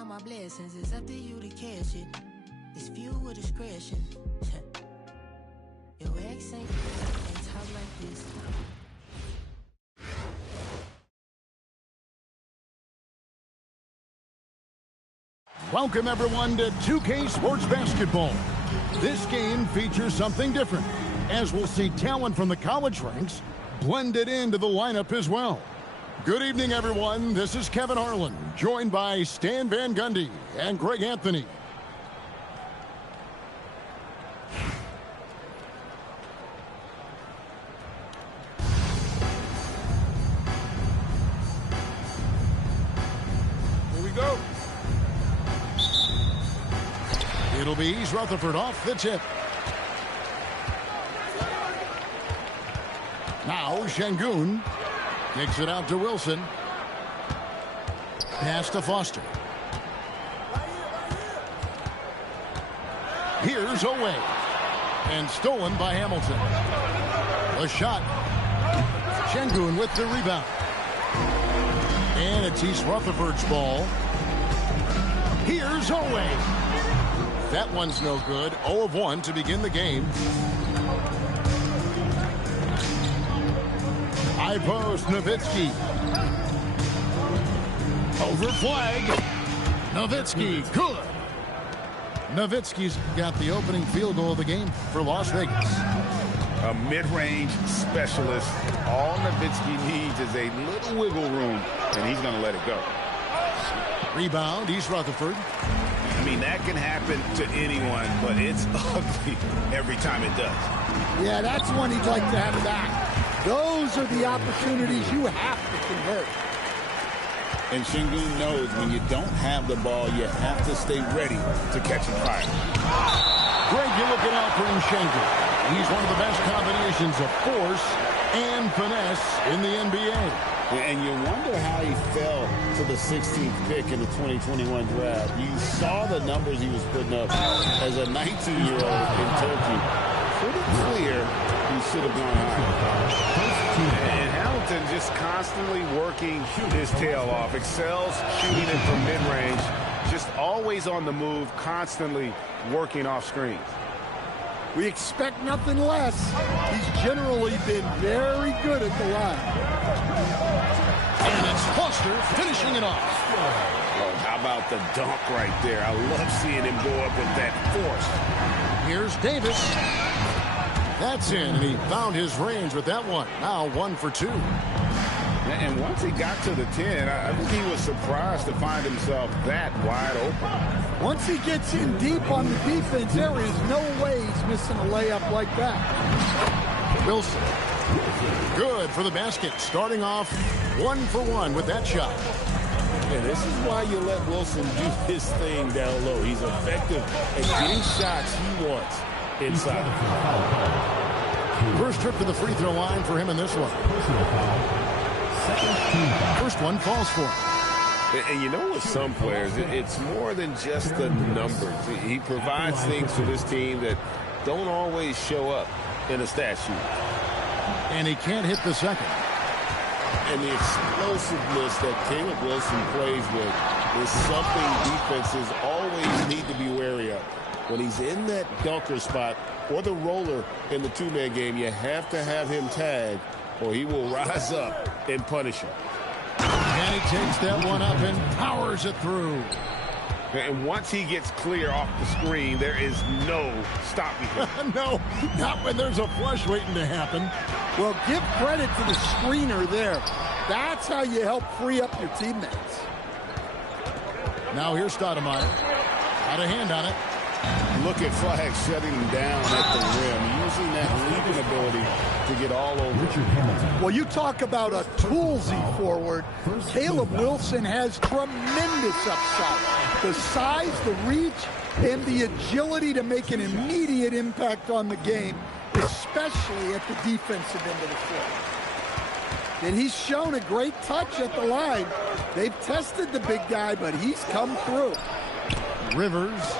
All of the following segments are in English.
all my blessings. It's up to you to catch it. It's fuel with discretion. Your ex ain't talk like this. Welcome, everyone, to 2K Sports Basketball. This game features something different, as we'll see talent from the college ranks blended into the lineup as well. Good evening, everyone. This is Kevin Harlan, joined by Stan Van Gundy and Greg Anthony. Here we go. It'll be East Rutherford off the tip. Now Şengün kicks it out to Wilson. Pass to Foster. Here's Owe. And stolen by Hamilton. A shot. Şengün with the rebound. And it's East Rutherford's ball. Here's Owe. That one's no good. 0 of 1 to begin the game. High post, Nowitzki. Over flag. Nowitzki, good. Nowitzki's got the opening field goal of the game for Las Vegas. A mid-range specialist. All Nowitzki needs is a little wiggle room, and he's going to let it go. Rebound, East Rutherford. I mean, that can happen to anyone, but it's ugly every time it does. Yeah, that's one he'd like to have back. Those are the opportunities you have to convert. And Şengün knows when you don't have the ball, you have to stay ready to catch and fire. Greg, you're looking out for Şengün. He's one of the best combinations of force and finesse in the NBA. And you wonder how he fell to the 16th pick in the 2021 draft. You saw the numbers he was putting up as a 19-year-old in Turkey. Pretty clear he should have gone higher. And Hamilton just constantly working his tail off. Excels shooting it from mid-range. Just always on the move, constantly working off screens. We expect nothing less. He's generally been very good at the line. And it's Foster finishing it off. Oh, how about the dunk right there? I love seeing him go up with that force. Here's Davis. That's in, and he found his range with that one. Now 1 for 2. And once he got to the 10, I think he was surprised to find himself that wide open. Once he gets in deep on the defense, there is no way he's missing a layup like that. Wilson. Good for the basket. Starting off 1 for 1 with that shot. Yeah, this is why you let Wilson do his thing down low. He's effective at getting shots he wants inside. First trip to the free throw line for him in this one. First one falls for him. And you know, with some players, it's more than just the numbers. He provides things for this team that don't always show up in a stat sheet. And he can't hit the second. And the explosiveness that Caleb Wilson plays with is something defenses always need to be wary of. When he's in that dunker spot or the roller in the two-man game, you have to have him tagged or he will rise up and punish him. And he takes that one up and powers it through. And once he gets clear off the screen, there is no stopping him. No, not when there's a flush waiting to happen. Well, give credit to the screener there. That's how you help free up your teammates. Now here's Stoudemire. Had a hand on it. Look at Flag shutting him down at the rim, using that leaping ability to get all over. Well, you talk about a toolsy forward. Caleb Wilson has tremendous upside. The size, the reach, and the agility to make an immediate impact on the game, especially at the defensive end of the floor. And he's shown a great touch at the line. They've tested the big guy, but he's come through. Rivers.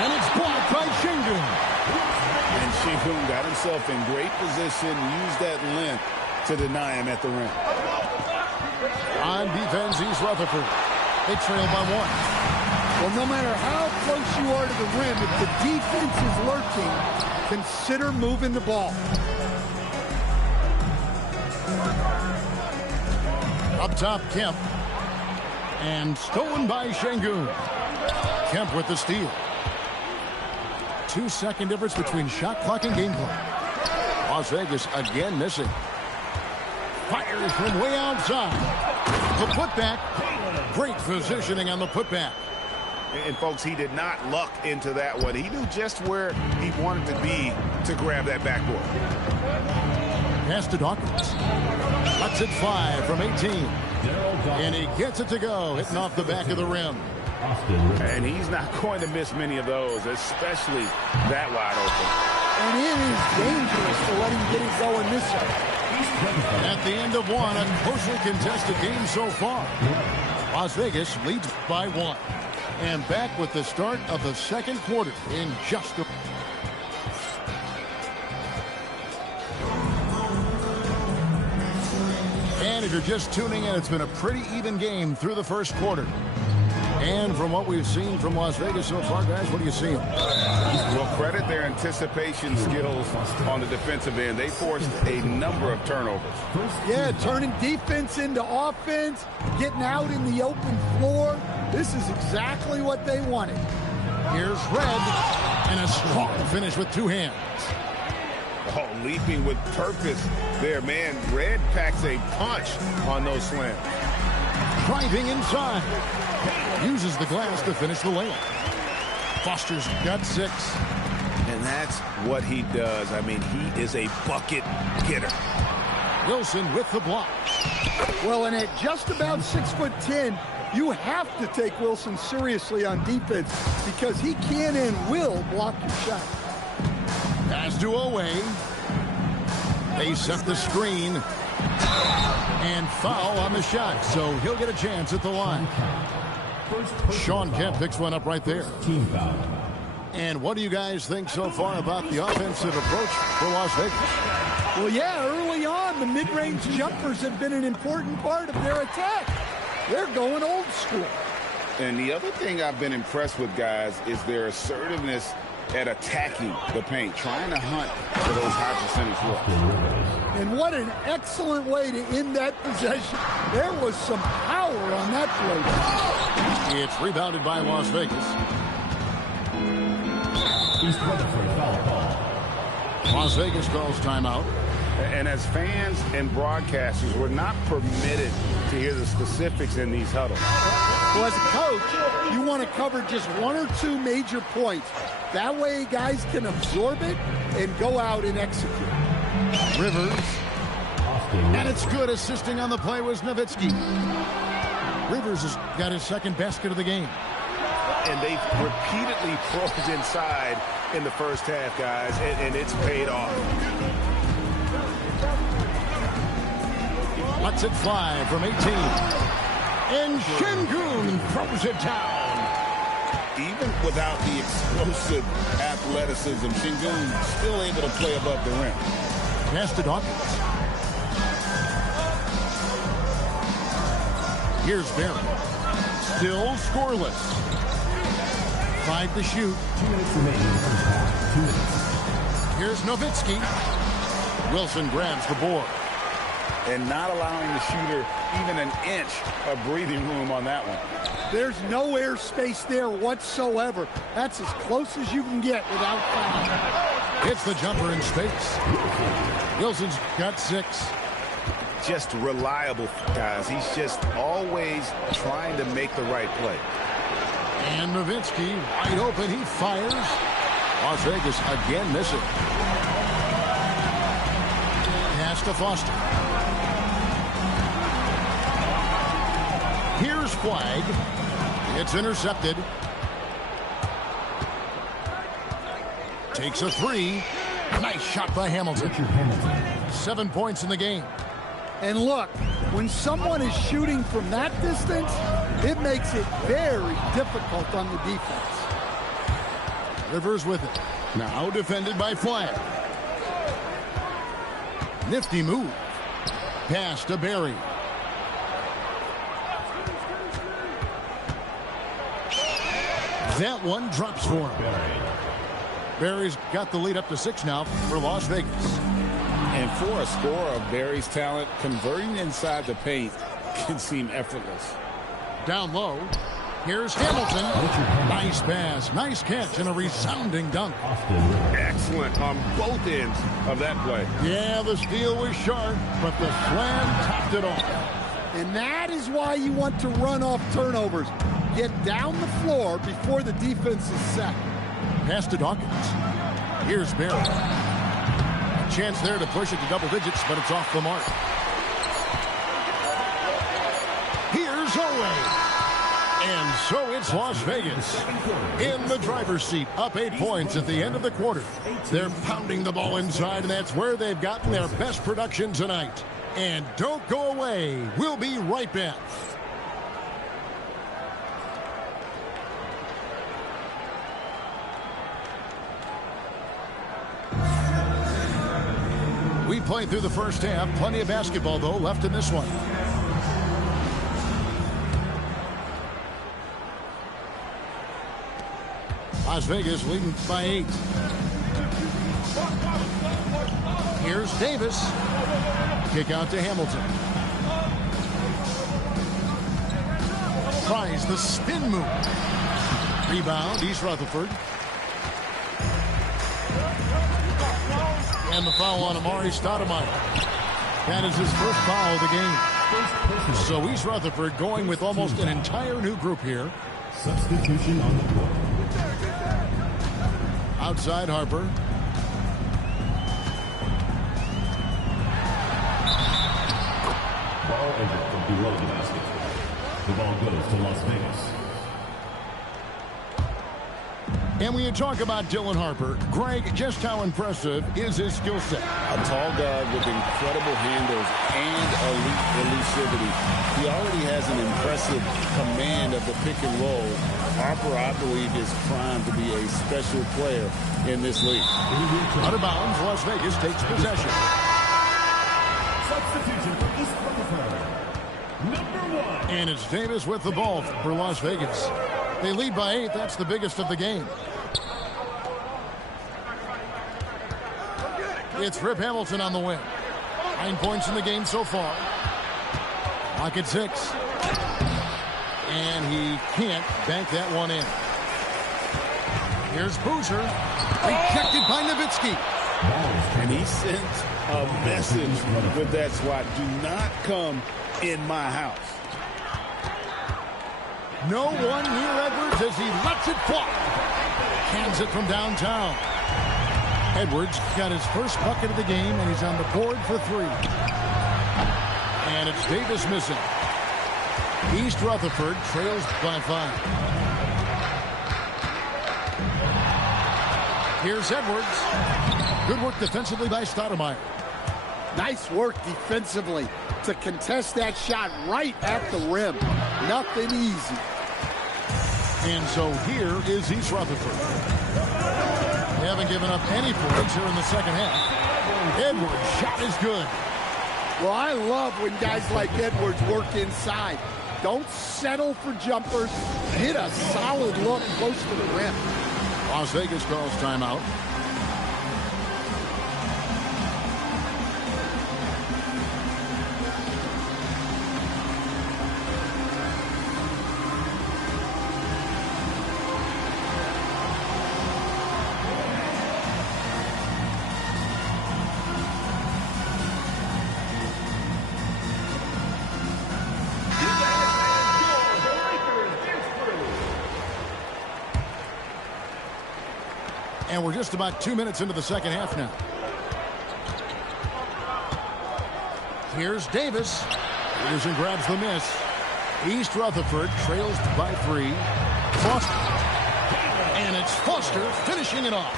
And it's blocked by Şengün. And Şengün got himself in great position, used that length to deny him at the rim. On defense, East Rutherford. They trail by 1. Well, no matter how close you are to the rim, if the defense is lurking, consider moving the ball. Up top, Kemp. And stolen by Şengün. Kemp with the steal. 2-second difference between shot clock and game clock. Las Vegas again missing. Fires from way outside. The putback. Great positioning on the putback. And folks, he did not luck into that one. He knew just where he wanted to be to grab that backboard. Pass to Dawkins. Lets it fly from 18. And he gets it to go, hitting off the back of the rim. And he's not going to miss many of those, especially that wide open. And it is dangerous to let him get it going this way. At the end of one, a closely contested game so far. Las Vegas leads by 1. And back with the start of the second quarter in just a... And if you're just tuning in, it's been a pretty even game through the first quarter. And from what we've seen from Las Vegas so far, guys, what do you see? Well, credit their anticipation skills on the defensive end. They forced a number of turnovers. Yeah, turning defense into offense, getting out in the open floor. This is exactly what they wanted. Here's Red, and a strong finish with 2 hands. Oh, leaping with purpose there, man. Red packs a punch on those slams. Driving inside. Uses the glass to finish the layup. Foster's got 6. And that's what he does. I mean, he is a bucket getter. Wilson with the block. Well, and at just about 6'10", you have to take Wilson seriously on defense because he can and will block your shot. Pass to Oweh. They set the screen. And foul on the shot, so he'll get a chance at the line. Sean Kemp picks one up right there. Team foul. And what do you guys think so far about the offensive approach for Las Vegas? Well, yeah, early on, the mid-range jumpers have been an important part of their attack. They're going old school. And the other thing I've been impressed with, guys, is their assertiveness at attacking the paint, trying to hunt for those high percentage looks. And what an excellent way to end that possession. There was some power on that play. It's rebounded by Las Vegas. East Rutherford foul call. Las Vegas calls timeout. And as fans and broadcasters, we're not permitted to hear the specifics in these huddles. Well, as a coach, you want to cover just 1 or 2 major points. That way guys can absorb it and go out and execute. Rivers. And it's good. Assisting on the play was Nowitzki. Rivers has got his 2nd basket of the game. And they've repeatedly closed inside in the first half, guys, and it's paid off. Lets it fly from 18. And Şengün throws it down. Even without the explosive athleticism, Şengün still able to play above the rim. Pass to Dawkins. Here's Barry. Still scoreless. 5 to shoot. 2 minutes remaining in the first half. 2 minutes. Here's Nowitzki. Wilson grabs the board. And not allowing the shooter even an inch of breathing room on that one. There's no air space there whatsoever. That's as close as you can get without foul. Hits the jumper in space. Wilson's got 6. Just reliable, guys. He's just always trying to make the right play. And Nowitzki wide open. He fires. Las Vegas again missing. Pass to Foster. Here's Flag. It's intercepted. Takes a 3. Nice shot by Hamilton. 7 points in the game. And look, when someone is shooting from that distance, it makes it very difficult on the defense. Rivers with it. Now defended by Flag. Nifty move. Pass to Barry. That one drops for him. Barry's got the lead up to 6 now for Las Vegas. And for a scorer of Barry's talent, converting inside the paint can seem effortless. Down low. Here's Hamilton. Nice pass, nice catch, and a resounding dunk. Excellent on both ends of that play. Yeah, the steal was sharp, but the slam topped it off. And that is why you want to run off turnovers. Get down the floor before the defense is set. Pass to Dawkins. Here's Barry. A chance there to push it to double digits, but it's off the mark. Here's Owe. And so it's Las Vegas in the driver's seat, up 8 points at the end of the quarter. They're pounding the ball inside, and that's where they've gotten their best production tonight. And don't go away. We'll be right back. We played through the first half. Plenty of basketball, though, left in this one. Las Vegas leading by 8. Here's Davis. Kick out to Hamilton. Tries the spin move. Rebound, East Rutherford. And the foul on Amari Stoudemire. That is his first foul of the game. So East Rutherford going with almost an entire new group here. Substitution on the court. Outside Harper. Ball ended from below the basket. The ball goes to Las Vegas. And when you talk about Dylan Harper, Greg, just how impressive is his skill set? A tall guard with incredible handles and elite elusivity. He already has an impressive command of the pick and roll. Harper, I believe, is primed to be a special player in this league. Out of bounds, Las Vegas takes possession. Substitution for East Rutherford. Number 1. And it's Davis with the ball for Las Vegas. They lead by 8. That's the biggest of the game. It's Rip Hamilton on the win. 9 points in the game so far. Clock at 6. And he can't bank that one in. Here's Boozer. Rejected by Nowitzki. And he sent a message with that swat. Do not come in my house. No one near Edwards as he lets it fly. Hands it from downtown. Edwards got his first bucket of the game, and he's on the board for 3. And it's Davis missing. East Rutherford trails by 5. Here's Edwards. Good work defensively by Stoudemire. Nice work defensively to contest that shot right at the rim. Nothing easy. And so here is East Rutherford. They haven't given up any points here in the second half. Edwards' shot is good. Well, I love when guys like Edwards work inside. Don't settle for jumpers. Hit a solid look close to the rim. Las Vegas calls timeout. And we're just about 2 minutes into the second half now. Here's Davis. Here's and grabs the miss. East Rutherford trails by 3. Foster. And it's Foster finishing it off.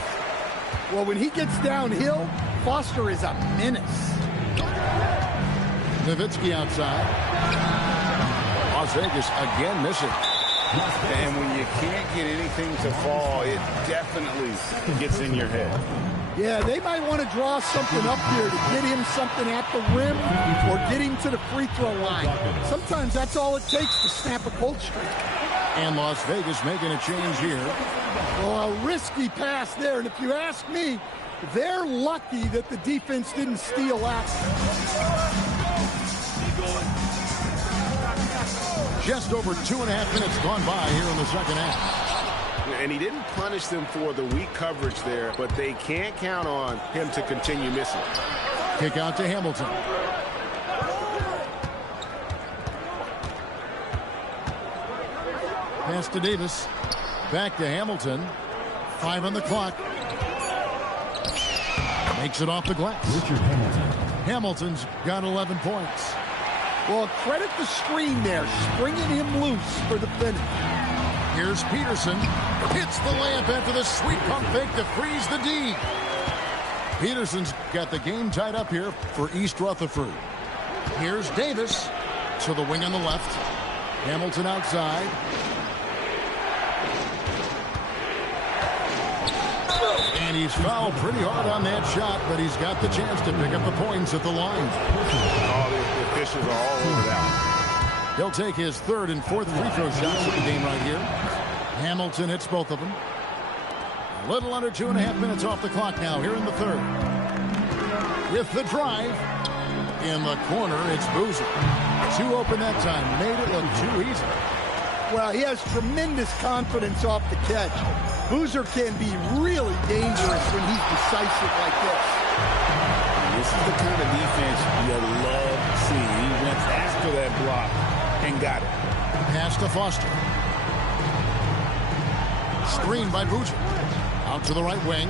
Well, when he gets downhill, Foster is a menace. Nowitzki outside. Las Vegas again missing. And when you can't get anything to fall, it definitely gets in your head. Yeah, they might want to draw something up here to get him something at the rim or get him to the free throw line. Sometimes that's all it takes to snap a cold streak. And Las Vegas making a change here. Well, a risky pass there, and if you ask me, they're lucky that the defense didn't steal action. Just over 2.5 minutes gone by here in the second half. And he didn't punish them for the weak coverage there, but they can't count on him to continue missing. Kick out to Hamilton. Pass to Davis. Back to Hamilton. 5 on the clock. Makes it off the glass. Richard Hamilton. Hamilton's got 11 points. Well, credit the screen there, springing him loose for the finish. Here's Peterson. Hits the layup after the sweet pump fake to freeze the D. Peterson's got the game tied up here for East Rutherford. Here's Davis to the wing on the left. Hamilton outside. And he's fouled pretty hard on that shot, but he's got the chance to pick up the points at the line. All the officials are all over that. He'll take his third and fourth free throw shots of the game right here. Hamilton hits both of them. A little under 2.5 minutes off the clock now here in the third. With the drive in the corner, it's Boozer. 2 open that time, made it look too easy. Well, he has tremendous confidence off the catch. Boozer can be really dangerous when he's decisive like this. This is the kind of defense you love to see. He went after that block and got it. Pass to Foster. Screen by Boozer. Out to the right wing.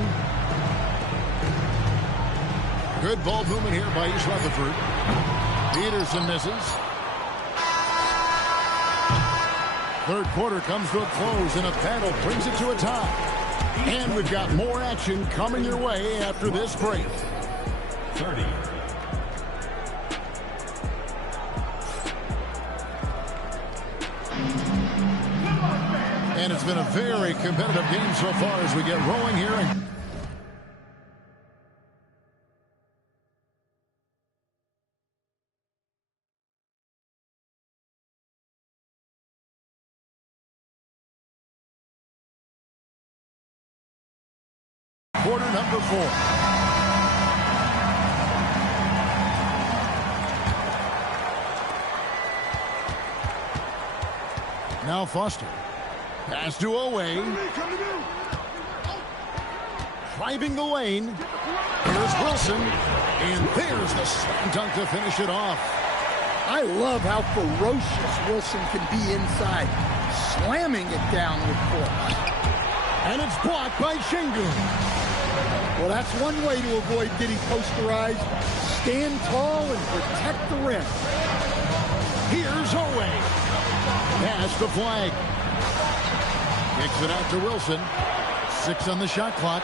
Good ball movement here by East Rutherford. Peterson misses. Third quarter comes to a close, and a battle brings it to a tie. And we've got more action coming your way after this break. 30. And it's been a very competitive game so far as we get rolling here. Quarter number 4. Now Foster. Pass to Owe. Driving the lane. Here's Wilson. And there's the slam dunk to finish it off. I love how ferocious Wilson can be inside, slamming it down with force. And it's blocked by Şengün. Well, that's one way to avoid getting posterized. Stand tall and protect the rim. Here's Owe. Pass the flag. Kicks it out to Wilson. 6 on the shot clock.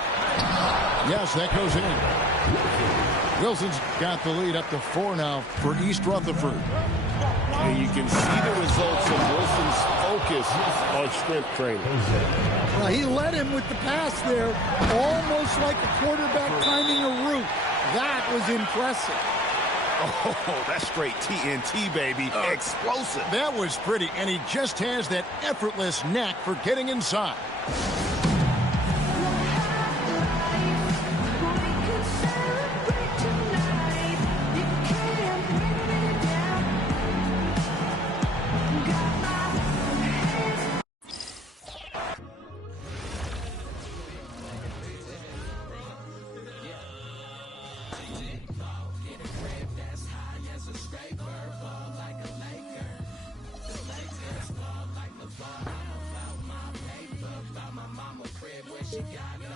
Yes, that goes in. Wilson's got the lead up to 4 now for East Rutherford. And you can see the results of Wilson's focus on strength training. Well, he led him with the pass there, almost like a quarterback timing a route. That was impressive. Oh, that's straight TNT, baby. Explosive. That was pretty, and he just has that effortless knack for getting inside. She got